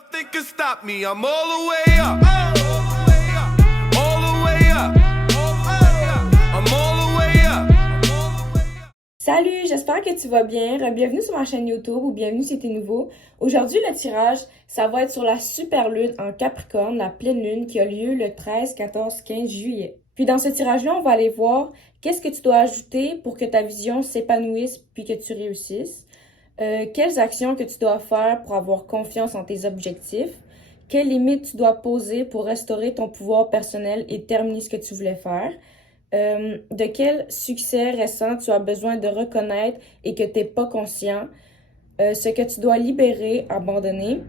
Nothing can stop me. I'm all the way up. All the way up. I'm all the way up. Salut, j'espère que tu vas bien. Bienvenue sur ma chaîne YouTube ou bienvenue si t'es nouveau. Aujourd'hui, le tirage, ça va être sur la super lune en Capricorne, la pleine lune qui a lieu le 13, 14, 15 juillet. Puis dans ce tirage-là, on va aller voir qu'est-ce que tu dois ajouter pour que ta vision s'épanouisse puis que tu réussisses. Quelles actions que tu dois faire pour avoir confiance en tes objectifs. Quelles limites tu dois poser pour restaurer ton pouvoir personnel et terminer ce que tu voulais faire. De quel succès récent tu as besoin de reconnaître et que tu n'es pas conscient. Ce que tu dois libérer, abandonner.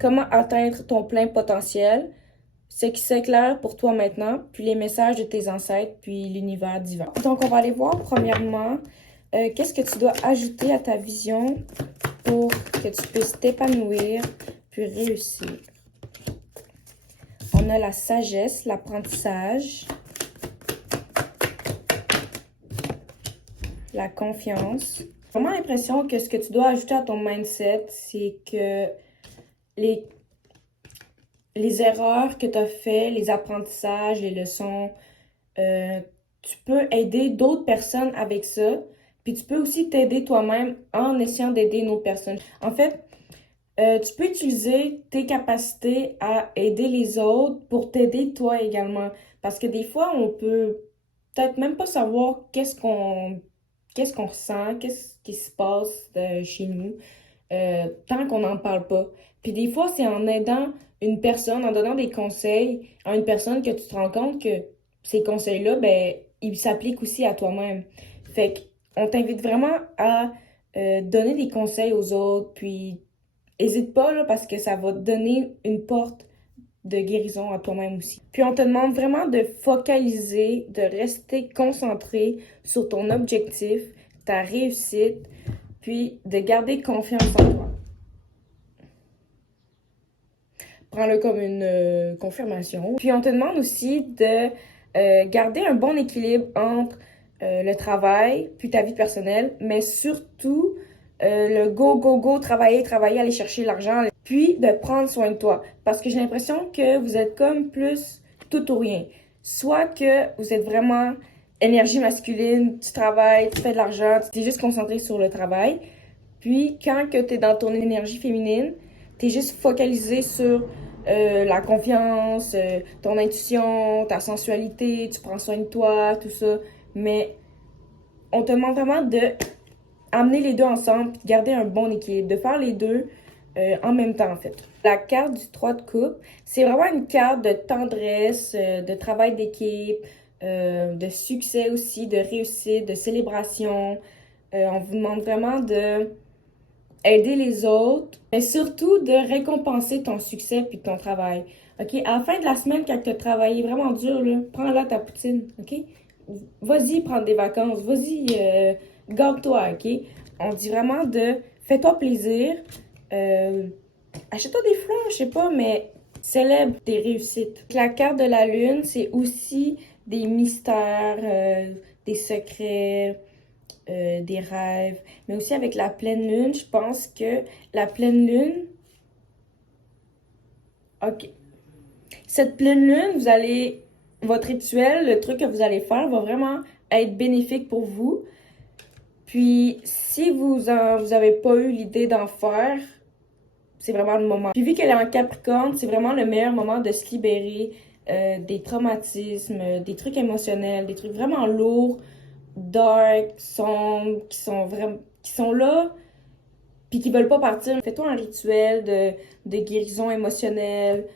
Comment atteindre ton plein potentiel. Ce qui s'éclaire pour toi maintenant, puis les messages de tes ancêtres, puis l'univers divin. Donc, on va aller voir premièrement qu'est-ce que tu dois ajouter à ta vision pour que tu puisses t'épanouir puis réussir. On a la sagesse, l'apprentissage, la confiance. J'ai vraiment l'impression que ce que tu dois ajouter à ton mindset, c'est que les erreurs que tu as faites, les apprentissages, les leçons, tu peux aider d'autres personnes avec ça. Puis tu peux aussi t'aider toi-même en essayant d'aider une autre personne. En fait, tu peux utiliser tes capacités à aider les autres pour t'aider toi également. Parce que des fois, on peut peut-être même pas savoir qu'est-ce qu'on ressent, qu'est-ce qui se passe chez nous, tant qu'on n'en parle pas. Puis des fois, c'est en aidant une personne, en donnant des conseils à une personne que tu te rends compte que ces conseils-là, ben, ils s'appliquent aussi à toi-même. Fait que on t'invite vraiment à donner des conseils aux autres, puis n'hésite pas là, parce que ça va te donner une porte de guérison à toi-même aussi. Puis on te demande vraiment de focaliser, de rester concentré sur ton objectif, ta réussite, puis de garder confiance en toi. Prends-le comme une confirmation. Puis on te demande aussi de garder un bon équilibre entre le travail, puis ta vie personnelle, mais surtout le go, travailler, aller chercher l'argent, puis de prendre soin de toi. Parce que j'ai l'impression que vous êtes comme plus tout ou rien. Soit que vous êtes vraiment énergie masculine, tu travailles, tu fais de l'argent, tu es juste concentré sur le travail. Puis quand que tu es dans ton énergie féminine, tu es juste focalisé sur la confiance, ton intuition, ta sensualité, tu prends soin de toi, tout ça. Mais on te demande vraiment de amener les deux ensemble, puis de garder un bon équilibre, de faire les deux en même temps en fait. La carte du 3 de coupe, c'est vraiment une carte de tendresse, de travail d'équipe, de succès aussi, de réussite, de célébration. On vous demande vraiment de aider les autres, mais surtout de récompenser ton succès puis ton travail. OK? À la fin de la semaine, quand tu as travaillé vraiment dur, là, prends là ta poutine. OK? Vas-y prendre des vacances. Vas-y, garde-toi. OK? On dit vraiment de fais-toi plaisir. Achète-toi des fleurs, je sais pas, mais célèbre tes réussites. La carte de la lune, c'est aussi des mystères, des secrets, des rêves, mais aussi avec la pleine lune, je pense que la pleine lune, ok, cette pleine lune, votre rituel, le truc que vous allez faire va vraiment être bénéfique pour vous. Puis si vous avez pas eu l'idée d'en faire, c'est vraiment le moment. Puis vu qu'elle est en Capricorne, c'est vraiment le meilleur moment de se libérer des traumatismes, des trucs émotionnels, des trucs vraiment lourds, dark, sombres, qui sont là, puis qui veulent pas partir. Fais-toi un rituel de guérison émotionnelle,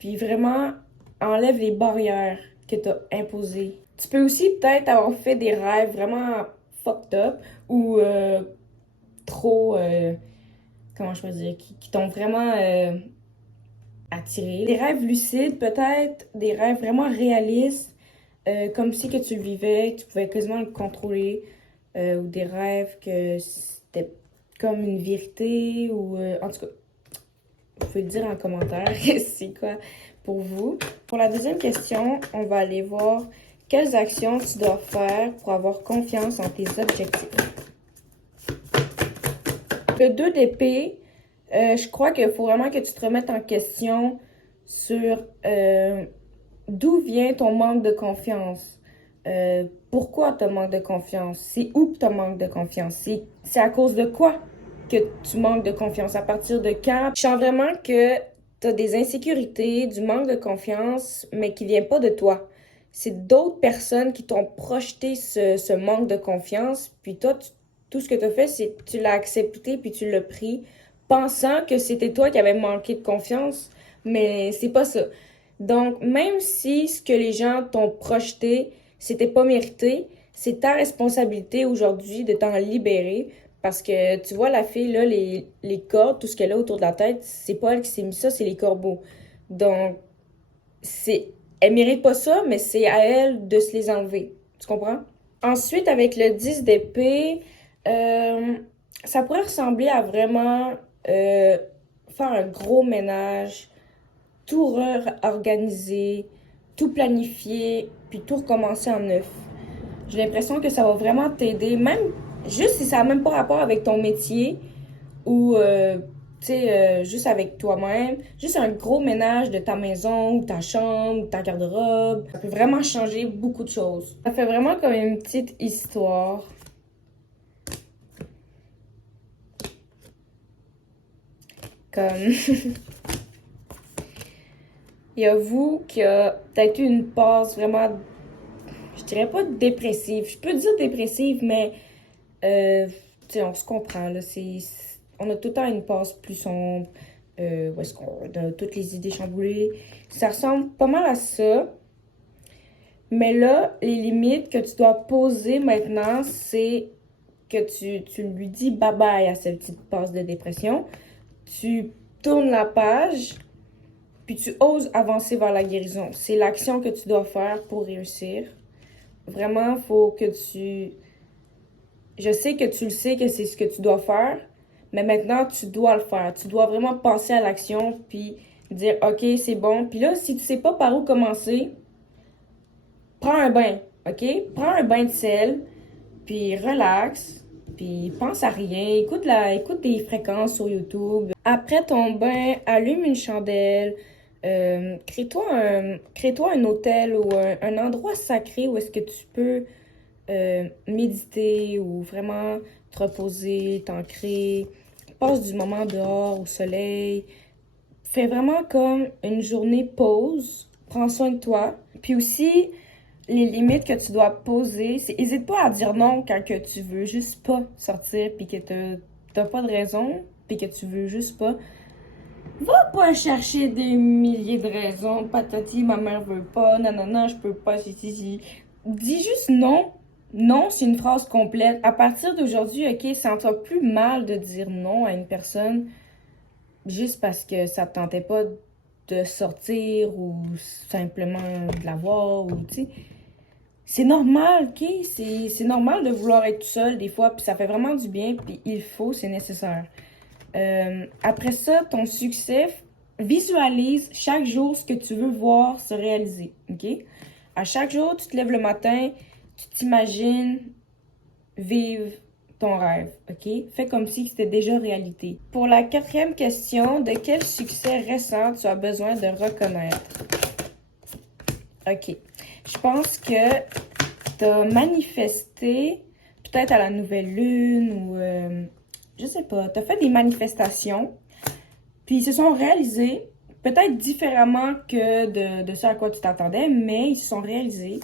puis vraiment enlève les barrières que tu as imposées. Tu peux aussi peut-être avoir fait des rêves vraiment fucked up ou trop, comment je peux dire, qui t'ont vraiment attiré. Des rêves lucides peut-être, des rêves vraiment réalistes, comme si que tu le vivais, que tu pouvais quasiment le contrôler, ou des rêves que c'était comme une vérité, ou en tout cas, vous pouvez le dire en commentaire c'est quoi pour vous. Pour la deuxième question, on va aller voir quelles actions tu dois faire pour avoir confiance en tes objectifs. Le 2 d'épée, Je crois qu'il faut vraiment que tu te remettes en question sur d'où vient ton manque de confiance. Pourquoi tu manques de confiance? C'est où que tu manques de confiance? C'est à cause de quoi que tu manques de confiance? À partir de quand? Je sens vraiment que tu as des insécurités, du manque de confiance, mais qui vient pas de toi. C'est d'autres personnes qui t'ont projeté ce manque de confiance, puis toi, tout ce que tu as fait, c'est que tu l'as accepté, puis tu l'as pris, pensant que c'était toi qui avais manqué de confiance, mais c'est pas ça. Donc, même si ce que les gens t'ont projeté, c'était pas mérité, c'est ta responsabilité aujourd'hui de t'en libérer. Parce que tu vois, la fille, là, les cordes, tout ce qu'elle a autour de la tête, c'est pas elle qui s'est mis ça, c'est les corbeaux. Donc, elle mérite pas ça, mais c'est à elle de se les enlever. Tu comprends? Ensuite, avec le 10 d'épée, euh, ça pourrait ressembler à vraiment faire un gros ménage, tout réorganiser, tout planifier, puis tout recommencer en neuf. J'ai l'impression que ça va vraiment t'aider, même juste si ça n'a même pas rapport avec ton métier ou tu sais, juste avec toi-même. Juste un gros ménage de ta maison ou ta chambre ou ta garde-robe. Ça peut vraiment changer beaucoup de choses. Ça fait vraiment comme une petite histoire. Comme il y a vous qui a peut-être eu une passe vraiment, je dirais pas dépressive. Je peux dire dépressive, mais tu sais, on se comprend, là. On a tout le temps une passe plus sombre, où est-ce qu'on a toutes les idées chamboulées. Ça ressemble pas mal à ça. Mais là, les limites que tu dois poser maintenant, c'est que tu lui dis bye-bye à cette petite passe de dépression. Tu tournes la page, puis tu oses avancer vers la guérison. C'est l'action que tu dois faire pour réussir. Vraiment, faut que tu... Je sais que tu le sais que c'est ce que tu dois faire, mais maintenant, tu dois le faire. Tu dois vraiment passer à l'action, puis dire, OK, c'est bon. Puis là, si tu sais pas par où commencer, prends un bain, OK? Prends un bain de sel, puis relax, puis pense à rien. Écoute des fréquences sur YouTube. Après ton bain, allume une chandelle. Crée-toi un hôtel ou un endroit sacré où est-ce que tu peux méditer ou vraiment te reposer, t'ancrer. Passe du moment dehors au soleil. Fais vraiment comme une journée pause. Prends soin de toi. Puis aussi, les limites que tu dois poser, c'est hésite pas à dire non quand que tu veux juste pas sortir puis que t'as pas de raison puis que tu veux juste pas. Va pas chercher des milliers de raisons. Patati, ma mère veut pas. Nanana, je peux pas. Si. Dis juste non. Non, c'est une phrase complète. À partir d'aujourd'hui, ok, sens-toi plus mal de dire non à une personne juste parce que ça te tentait pas de sortir ou simplement de la voir ou tu sais. C'est normal, ok? C'est normal de vouloir être tout seul des fois, puis ça fait vraiment du bien, puis il faut, c'est nécessaire. Après ça, ton succès, visualise chaque jour ce que tu veux voir se réaliser, ok? À chaque jour, tu te lèves le matin, tu t'imagines vivre ton rêve, ok? Fais comme si c'était déjà réalité. Pour la quatrième question, de quel succès récent tu as besoin de reconnaître? Ok. Je pense que tu as manifesté, peut-être à la nouvelle lune ou je sais pas, tu as fait des manifestations, puis ils se sont réalisés, peut-être différemment que de ce à quoi tu t'attendais, mais ils se sont réalisés.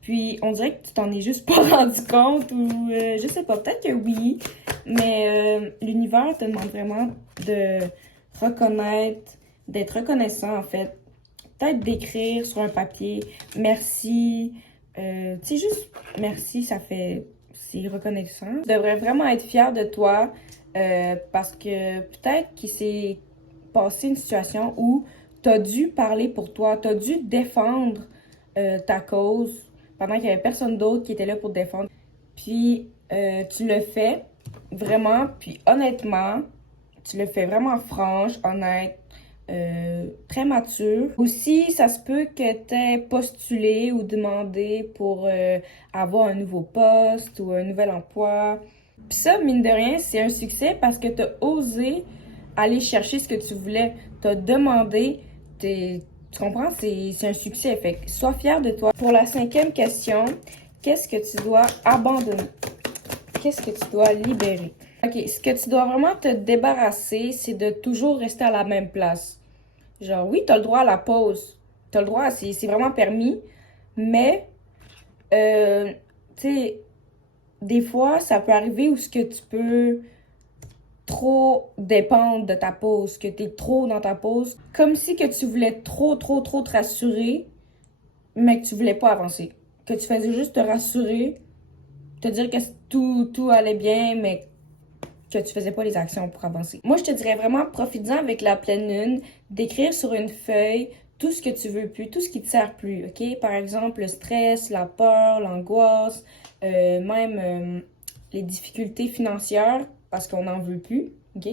Puis on dirait que tu t'en es juste pas rendu compte ou je sais pas, peut-être que oui, mais l'univers te demande vraiment de reconnaître, d'être reconnaissant en fait. Peut-être d'écrire sur un papier merci, tu sais, juste merci, c'est reconnaissant. Tu devrais vraiment être fier de toi parce que peut-être qu'il s'est passé une situation où tu as dû parler pour toi, tu as dû défendre ta cause pendant qu'il n'y avait personne d'autre qui était là pour te défendre. Puis tu le fais vraiment, puis honnêtement, tu le fais vraiment franche, honnête, très mature. Aussi, ça se peut que tu aies postulé ou demandé pour avoir un nouveau poste ou un nouvel emploi. Puis ça, mine de rien, c'est un succès parce que tu as osé aller chercher ce que tu voulais. T'as demandé, tu comprends? C'est un succès. Fait que sois fier de toi. Pour la 5e question, qu'est-ce que tu dois abandonner? Qu'est-ce que tu dois libérer? OK, ce que tu dois vraiment te débarrasser, c'est de toujours rester à la même place. Genre, oui, t'as le droit à la pause. T'as le droit, c'est vraiment permis. Mais, tu sais, des fois, ça peut arriver où ce que tu peux trop dépendre de ta pause, que t'es trop dans ta pause. Comme si que tu voulais trop te rassurer, mais que tu voulais pas avancer. Que tu faisais juste te rassurer, te dire que tout allait bien, mais que tu faisais pas les actions pour avancer. Moi, je te dirais vraiment, profites-en avec la pleine lune, d'écrire sur une feuille tout ce que tu veux plus, tout ce qui te sert plus, OK? Par exemple, le stress, la peur, l'angoisse, même les difficultés financières, parce qu'on n'en veut plus, OK?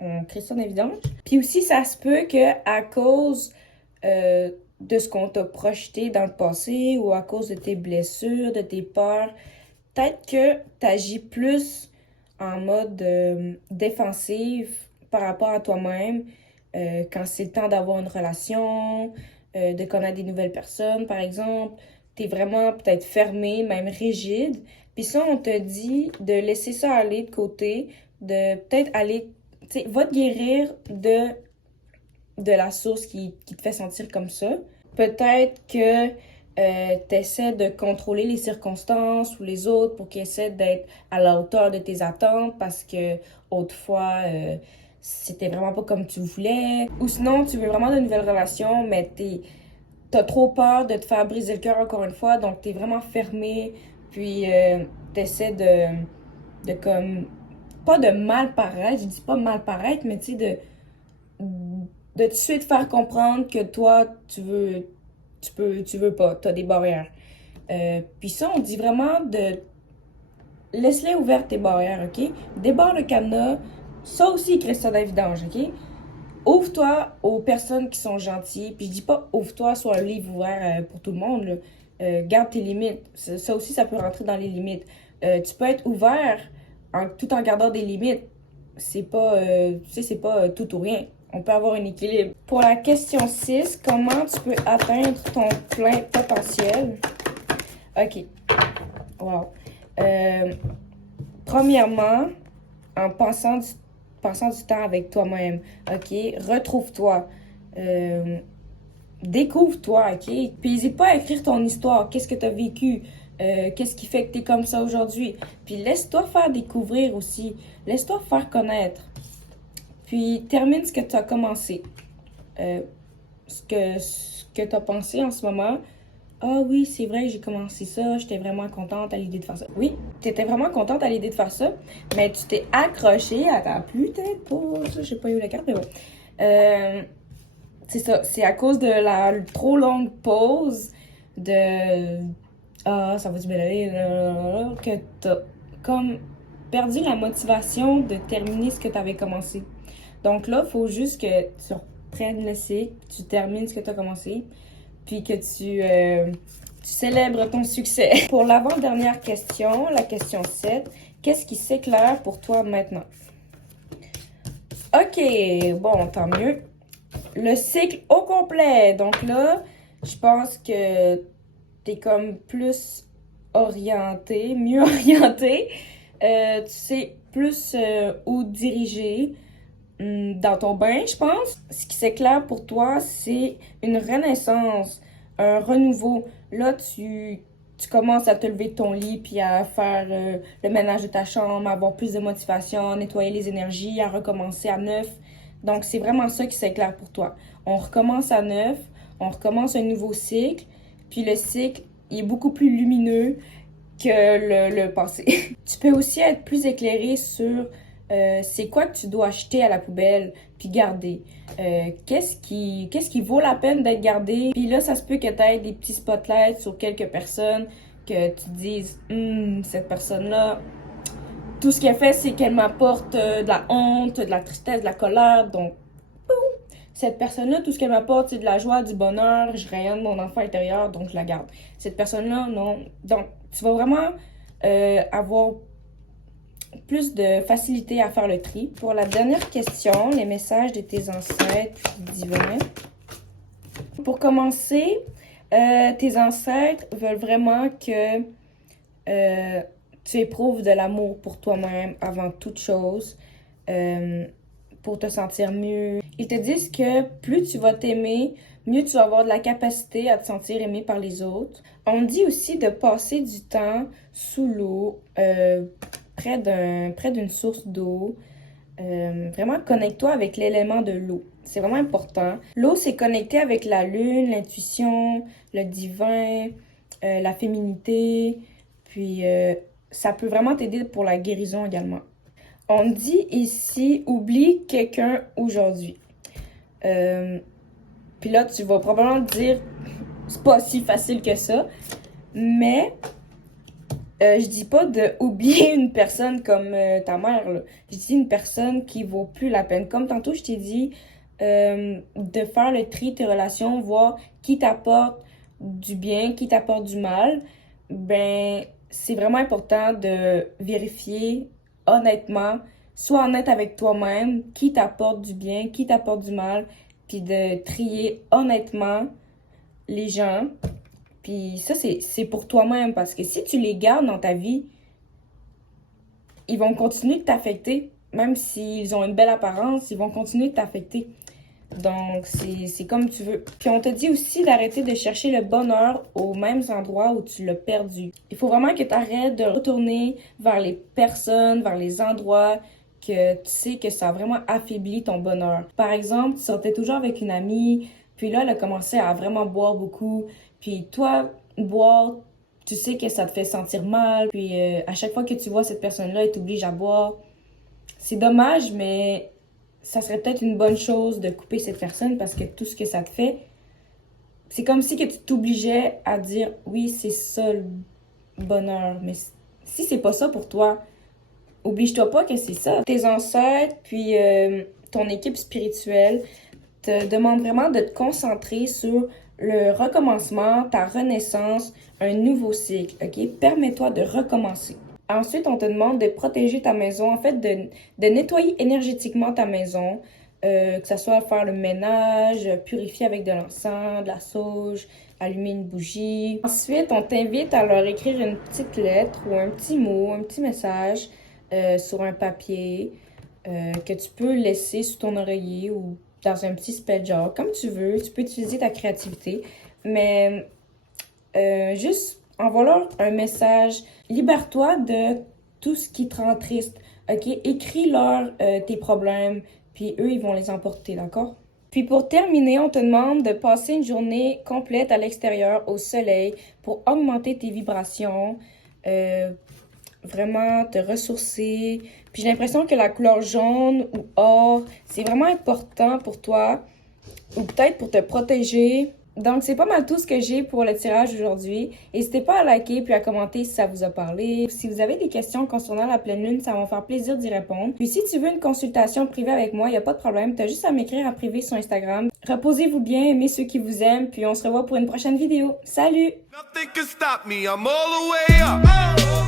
On crée ça en évidence. Puis aussi, ça se peut que à cause de ce qu'on t'a projeté dans le passé ou à cause de tes blessures, de tes peurs, peut-être que tu agis plus en mode défensif par rapport à toi-même quand c'est le temps d'avoir une relation, de connaître des nouvelles personnes, par exemple. T'es vraiment peut-être fermé, même rigide. Puis ça, on te dit de laisser ça aller de côté, de peut-être aller, tu sais, va te guérir de la source qui te fait sentir comme ça. Peut-être que tu essaies de contrôler les circonstances ou les autres pour qu'ils essaient d'être à la hauteur de tes attentes parce que autrefois, c'était vraiment pas comme tu voulais. Ou sinon, tu veux vraiment de nouvelles relations, mais t'as trop peur de te faire briser le cœur encore une fois, donc t'es vraiment fermé, puis t'essaies de comme, pas de mal paraître, je dis pas mal paraître, mais tu sais, de tout de suite faire comprendre que toi, tu veux pas, t'as des barrières. Puis ça, on dit vraiment de laisse-les ouvertes tes barrières, OK? Débarre le cadenas, ça aussi, écris ça dans les vidanges, OK? Ouvre-toi aux personnes qui sont gentilles, puis je dis pas ouvre-toi, soit un livre ouvert pour tout le monde, là. Garde tes limites, ça aussi, ça peut rentrer dans les limites. Tu peux être ouvert tout en gardant des limites. C'est pas, tu sais, c'est pas tout ou rien. On peut avoir un équilibre. Pour la question 6, comment tu peux atteindre ton plein potentiel? OK. Wow. Premièrement, en passant du temps avec toi-même. OK? Retrouve-toi. Découvre-toi, OK? Puis n'hésite pas à écrire ton histoire. Qu'est-ce que tu as vécu? Qu'est-ce qui fait que tu es comme ça aujourd'hui? Puis laisse-toi faire découvrir aussi. Laisse-toi faire connaître. Puis termine ce que tu as commencé. Ce que tu as pensé en ce moment. Ah oui, c'est vrai, j'ai commencé ça, j'étais vraiment contente à l'idée de faire ça. Oui, tu étais vraiment contente à l'idée de faire ça, mais tu t'es accrochée à ta peut-être pas, j'ai pas eu la carte, mais bon. C'est ça, c'est à cause de la trop longue pause de ah, ça va-tu bien aller, que t'as comme perdu la motivation de terminer ce que tu avais commencé. Donc là, il faut juste que tu reprennes le cycle, tu termines ce que tu as commencé, puis que tu célèbres ton succès. Pour l'avant-dernière question, la question 7, qu'est-ce qui s'éclaire pour toi maintenant? OK, bon, tant mieux. Le cycle au complet. Donc là, je pense que t'es comme plus orienté, mieux orienté. Tu sais plus où te diriger dans ton bain, je pense. Ce qui s'éclaire pour toi, c'est une renaissance, un renouveau. Là, tu commences à te lever de ton lit, puis à faire le ménage de ta chambre, à avoir plus de motivation, nettoyer les énergies, à recommencer à neuf. Donc, c'est vraiment ça qui s'éclaire pour toi. On recommence à neuf, on recommence un nouveau cycle, puis le cycle est beaucoup plus lumineux que le passé. Tu peux aussi être plus éclairé sur c'est quoi que tu dois jeter à la poubelle puis garder. Qu'est-ce qui vaut la peine d'être gardé. Puis là, ça se peut que tu aies des petits spotlights sur quelques personnes, que tu te dises cette personne-là, tout ce qu'elle fait, c'est qu'elle m'apporte de la honte, de la tristesse, de la colère. Donc, cette personne-là, tout ce qu'elle m'apporte, c'est de la joie, du bonheur. Je rayonne mon enfant intérieur, donc je la garde. Cette personne-là, non. Donc, tu vas vraiment avoir plus de facilité à faire le tri. Pour la dernière question, les messages de tes ancêtres divins. Pour commencer, tes ancêtres veulent vraiment que tu éprouves de l'amour pour toi-même avant toute chose, pour te sentir mieux. Ils te disent que plus tu vas t'aimer, mieux tu vas avoir de la capacité à te sentir aimé par les autres. On dit aussi de passer du temps sous l'eau, près d'une source d'eau. Vraiment, connecte-toi avec l'élément de l'eau. C'est vraiment important. L'eau, c'est connecté avec la lune, l'intuition, le divin, la féminité. Puis, ça peut vraiment t'aider pour la guérison également. On dit ici, oublie quelqu'un aujourd'hui. Puis là, tu vas probablement te dire, c'est pas si facile que ça. Mais je dis pas de oublier une personne comme ta mère, là. Je dis une personne qui vaut plus la peine. Comme tantôt, je t'ai dit de faire le tri de tes relations, voir qui t'apporte du bien, qui t'apporte du mal. Ben, c'est vraiment important de vérifier honnêtement, sois honnête avec toi-même, qui t'apporte du bien, qui t'apporte du mal, puis de trier honnêtement les gens. Puis ça, c'est pour toi-même, parce que si tu les gardes dans ta vie, ils vont continuer de t'affecter. Même s'ils ont une belle apparence, ils vont continuer de t'affecter. Donc, c'est comme tu veux. Puis on te dit aussi d'arrêter de chercher le bonheur aux mêmes endroits où tu l'as perdu. Il faut vraiment que tu arrêtes de retourner vers les personnes, vers les endroits que tu sais que ça a vraiment affaibli ton bonheur. Par exemple, tu sortais toujours avec une amie, puis là, elle a commencé à vraiment boire beaucoup. Puis toi, boire, tu sais que ça te fait sentir mal. Puis à chaque fois que tu vois cette personne-là, elle t'oblige à boire. C'est dommage, mais ça serait peut-être une bonne chose de couper cette personne parce que tout ce que ça te fait, c'est comme si que tu t'obligeais à dire oui, c'est ça le bonheur. Mais si c'est pas ça pour toi, oblige-toi pas que c'est ça. Tes ancêtres, puis ton équipe spirituelle te demandent vraiment de te concentrer sur le recommencement, ta renaissance, un nouveau cycle, ok? Permets-toi de recommencer. Ensuite, on te demande de protéger ta maison, en fait, de nettoyer énergétiquement ta maison, que ce soit faire le ménage, purifier avec de l'encens, de la sauge, allumer une bougie. Ensuite, on t'invite à leur écrire une petite lettre ou un petit mot, un petit message sur un papier que tu peux laisser sous ton oreiller ou dans un petit spell jar, comme tu veux. Tu peux utiliser ta créativité, mais juste envoie-leur un message. Libère-toi de tout ce qui te rend triste, ok? Écris-leur tes problèmes, puis eux, ils vont les emporter, d'accord? Puis pour terminer, on te demande de passer une journée complète à l'extérieur, au soleil, pour augmenter tes vibrations, vraiment te ressourcer. Puis j'ai l'impression que la couleur jaune ou or, c'est vraiment important pour toi, ou peut-être pour te protéger. Donc, c'est pas mal tout ce que j'ai pour le tirage aujourd'hui. N'hésitez pas à liker puis à commenter si ça vous a parlé. Si vous avez des questions concernant la pleine lune, ça va me faire plaisir d'y répondre. Puis si tu veux une consultation privée avec moi, il n'y a pas de problème. Tu as juste à m'écrire en privé sur Instagram. Reposez-vous bien, aimez ceux qui vous aiment, puis on se revoit pour une prochaine vidéo. Salut! Nothing can stop me, I'm all the way up.